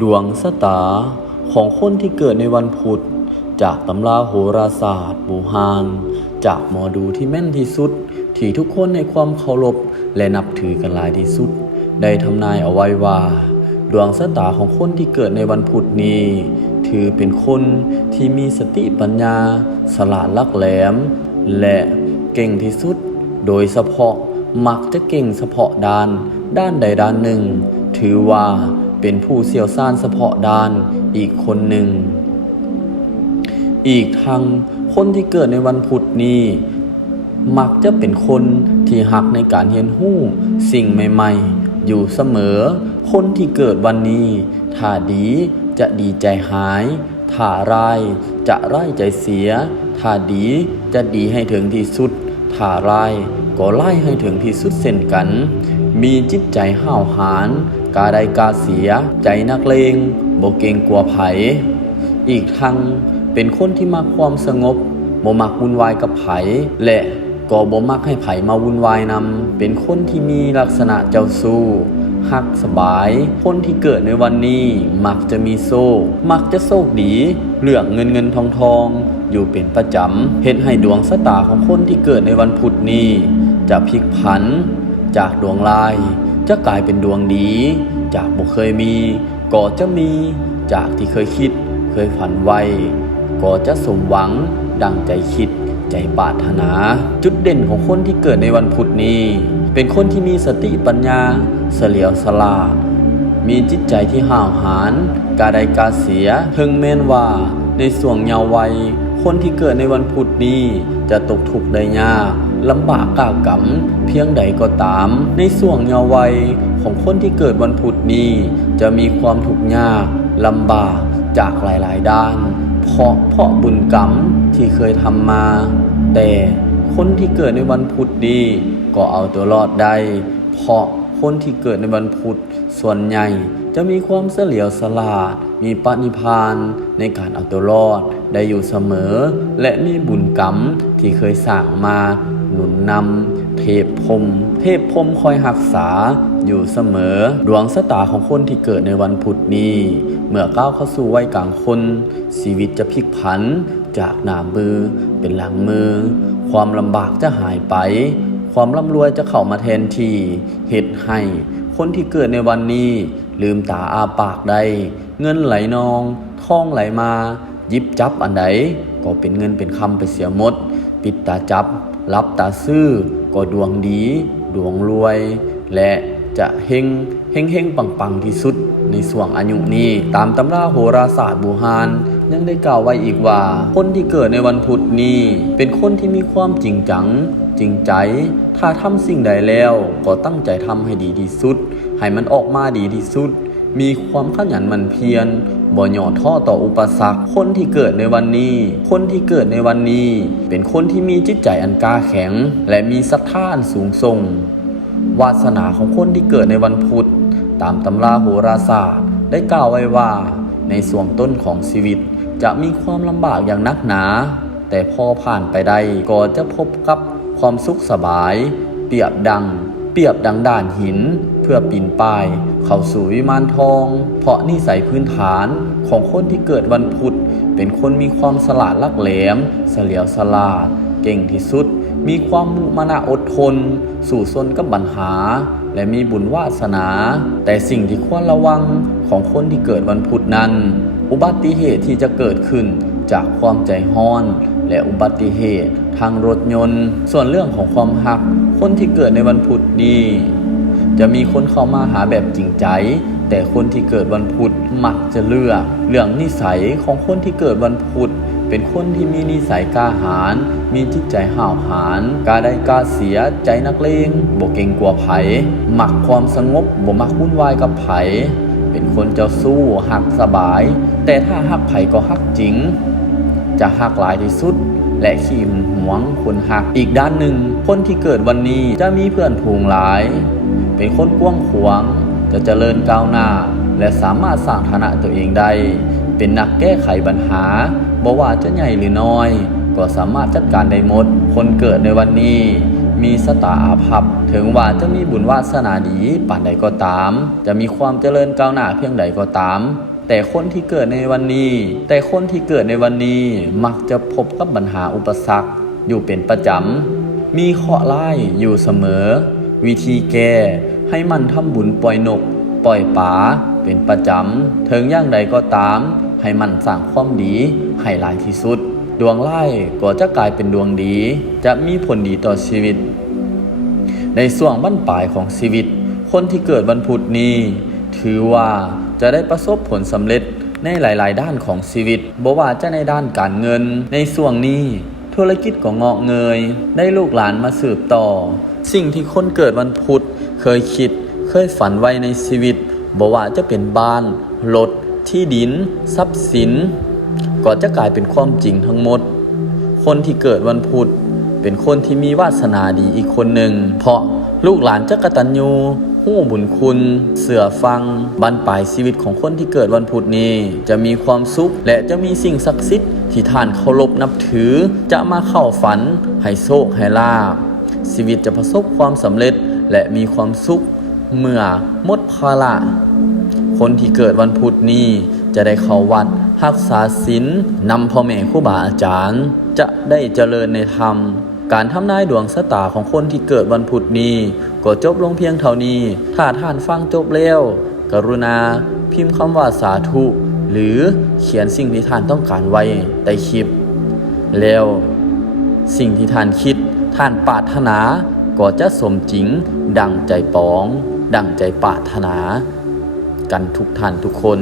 ดวงชะตาของคนที่เกิดในวันพุธ จากตำราโหราศาสตร์บูฮาน จากหมอดูที่แม่นที่สุด ที่ทุกคนในความเคารพและนับถือกันหลายที่สุด ได้ทำนายเอาไว้ว่า ดวงชะตาของคนที่เกิดในวันพุธนี้ ถือเป็นคนที่มีสติปัญญา สลาดลักแหลม และเก่งที่สุด โดยเฉพาะมักจะเก่งเฉพาะด้าน ด้านใดด้านหนึ่ง ถือว่า เป็นผู้เชี่ยวชาญเฉพาะด้านอีกคนหนึ่ง อีกทั้งคนที่เกิดในวันพุธนี้ มักจะเป็นคนที่หักในการเรียนรู้สิ่งใหม่ ๆ อยู่เสมอ คนที่เกิดวันนี้ ถ้าดีจะดีใจหาย ถ้าร้ายจะร้ายใจเสีย ถ้าดีจะดีให้ถึงที่สุด ถ้าร้ายก็ไล่ให้ถึงที่สุดเช่นกัน มีจิตใจห้าวหาญ กาใดกาเสีย ใจนักเลงโบเกงกลัวไผ อีกทั้งเป็นคนที่มักความสงบบ่มักวุ่นวายกับไผ และก็บ่มักให้ไผมาวุ่นวายนำเป็นคนที่มีลักษณะเจ้าสู้ฮักสบาย คนที่เกิดในวันนี้ มักจะมีโซ่มักจะโชคดีเรื่องเงินเงินทองทอง อยู่เป็นประจำเห็นให้ดวงชะตาของคนที่เกิดในวันพุธนี้ จะพลิกผัน จากดวงร้ายจะกลายเป็นดวงดี จากบ่เคยมี ก็จะมี จากที่เคยคิด เคยฝันไว้ ก็จะสมหวัง ดังใจคิด ใจปรารถนา จุดเด่นของคนที่เกิดในวันพุธนี้ เป็นคนที่มีสติปัญญา เสลียวสลาดมีจิตใจที่ห่าวหาญกาใดกาเสียถึงแม้นว่าในส่วงเยาว์วัย คนที่เกิดในวันพุธนี้จะตกทุกข์ได้ยาก ลำบากกากำเพียงใดก็ตาม ในส่วงเยาว์วัยของคนที่เกิดวันพุธนี้ จะมีความทุกข์ยากลำบากจากหลายๆ ด้าน เพราะเพราะบุญกรรมที่เคยทำมา แต่คนที่เกิดในวันพุธดีก็เอาตัวรอดได้ เพราะคนที่เกิดในวันพุธส่วนใหญ่จะมีความเฉลียวสลาด มีปณิพานในการเอาตัวรอดได้อยู่เสมอ และมีบุญกรรมที่เคยสร้างมา หนุนนำเทพพรมเทพพรมคอยรักษาอยู่เสมอ ดวงชะตาของคนที่เกิดในวันพุธนี้ เมื่อก้าวเข้าสู่วัยกลางคน ชีวิตจะพลิกผัน จากหน้ามือเป็นหลังมือ ความลำบากจะหายไป ความร่ำรวยจะเข้ามาแทนที่เหตุให้คนที่เกิดในวันนี้ ลืมตาอาปากได้เงินไหลนองทองไหลมายิบจับอันใดก็เป็นเงินเป็นคำไปเสียหมด ปิดตาจับ รับตาซื่อก็ดวงดี ดวงรวย และจะเฮงเฮงเฮงปังปังที่สุดในส่วงอายุนี้ ตามตำราโหราศาสตร์บูฮานยังได้กล่าวไว้อีกว่า คนที่เกิดในวันพุธนี้ เป็นคนที่มีความจริงจัง จริงใจ ถ้าทำสิ่งใดแล้ว ก็ตั้งใจทำให้ดีที่สุด ให้มันออกมาดีที่สุด มีความขยันหมั่นเพียรบ่หย่อท้อต่ออุปสรรค คนที่เกิดในวันนี้ คนที่เกิดในวันนี้ เป็นคนที่มีจิตใจอันกล้าแข็ง และมีศรัทธาอันสูงส่ง วาสนาของคนที่เกิดในวันพุธ ตามตำราโหราศาสตร์ ได้กล่าวไว้ว่า ในส่วงต้นของชีวิต จะมีความลำบากอย่างนักหนา แต่พอผ่านไปได้ก็จะพบกับความสุขสบาย เปรียบดัง เปรียบดังด่านหิน พื่อปีนป่าย เข้าสู่วิมานทอง เพราะนิสัยพื้นฐานของคนที่เกิดวันพุธ เป็นคนมีความสลาดลักแหลมเฉลียวสลาด เก่งที่สุด มีความมุมานะอดทน สู่ซนกับปัญหา และมีบุญวาสนา แต่สิ่งที่ควรระวังของคนที่เกิดวันพุธนั้น อุบัติเหตุที่จะเกิดขึ้นจากความใจห้อนและอุบัติเหตุทางรถยนต์ ส่วนเรื่องของความหัก คนที่เกิดในวันพุธนี้ จะมีคนเข้ามาหาแบบจริงใจ แต่คนที่เกิดวันพุธมักจะเลือกเรื่องนิสัยของคนที่เกิดวันพุธเป็นคนที่มีนิสัยกล้าหาญ มีจิตใจห่าวหาญกล้าได้กล้าเสีย ใจนักเลงบ่เก่งกลัวไผหมักความสงบบ่มักวุ่นวายกับไผ เป็นคนเจ้าสู้หักสบาย แต่ถ้าหักไผก็หักจริง จะหักหลายที่สุด และขีมหวงคนหัก อีกด้านหนึ่ง คนที่เกิดวันนี้จะมีเพื่อนผูงหลาย เป็นคนกว้างขวาง จะเจริญก้าวหน้า และสามารถสร้างฐานะตัวเองได้ เป็นนักแก้ไขปัญหาบ่ว่าจะใหญ่หรือน้อย ก็สามารถจัดการได้หมด คนเกิดในวันนี้มีสตาอาภัพถึงว่าจะมีบุญวาสนาดีป่านใดก็ตาม จะมีความเจริญก้าวหน้าเพียงใดก็ตาม แต่คนที่เกิดในวันนี้ แต่คนที่เกิดในวันนี้มักจะพบกับปัญหาอุปสรรค อยู่เป็นประจำ มีเคาะห์ร้ายอยู่เสมอ วิธีแก้ให้มันทำบุญปล่อยนก ปล่อยป๋าเป็นประจำถึงอย่างใดก็ตาม ให้มันสร้างความดีให้หลายที่สุด ดวงไล่ก็จะกลายเป็นดวงดี จะมีผลดีต่อชีวิต ในส่วงบั้นปลายของชีวิต คนที่เกิดวันพุธนี้ ถือว่า จะได้ประสบผลสำเร็จในหลาย ๆ ด้านของชีวิตบ่ว่าจะในด้านการเงิน ในส่วงนี้ ธุรกิจก็งอกเงย ได้ลูกหลานมาสืบต่อ สิ่งที่คนเกิดวันพุธ เคยคิด เคยฝันไว้ในชีวิตบ่ว่าจะเป็นบ้านรถที่ดิน ทรัพย์สิน ก็จะกลายเป็นความจริงทั้งหมด คนที่เกิดวันพุธเป็นคนที่มีวาสนาดีอีกคนหนึ่ง เพราะลูกหลานจักระตัญญู หู้บุญคุณเสือฟังบันปลายชีวิตของคนที่เกิดวันพุธนี้ จะมีความสุข และจะมีสิ่งศักดิ์สิทธิ์ที่ท่านเคารพนับถือ จะมาเข้าฝัน ให้โชคให้ลาบชีวิตจะประสบความสำเร็จและมีความสุขเมื่อหมดภาระคนที่เกิดวันพุธนี้จะได้เข้าวัดรักษาศีลนำพ่อแม่ครูบาอาจารย์ จะได้เจริญในธรรม การทำนายดวงชะตาของคนที่เกิดวันพุธนี้ ก็จบลงเพียงเท่านี้ ถ้าท่านฟังจบแล้ว กรุณา พิมพ์คำว่าสาธุ หรือเขียนสิ่งที่ท่านต้องการไว้ใต้คลิป แล้ว สิ่งที่ท่านคิด ท่านปรารถนา ก็จะสมจริง ดังใจปอง ดังใจปรารถนา กันทุกท่านทุกคน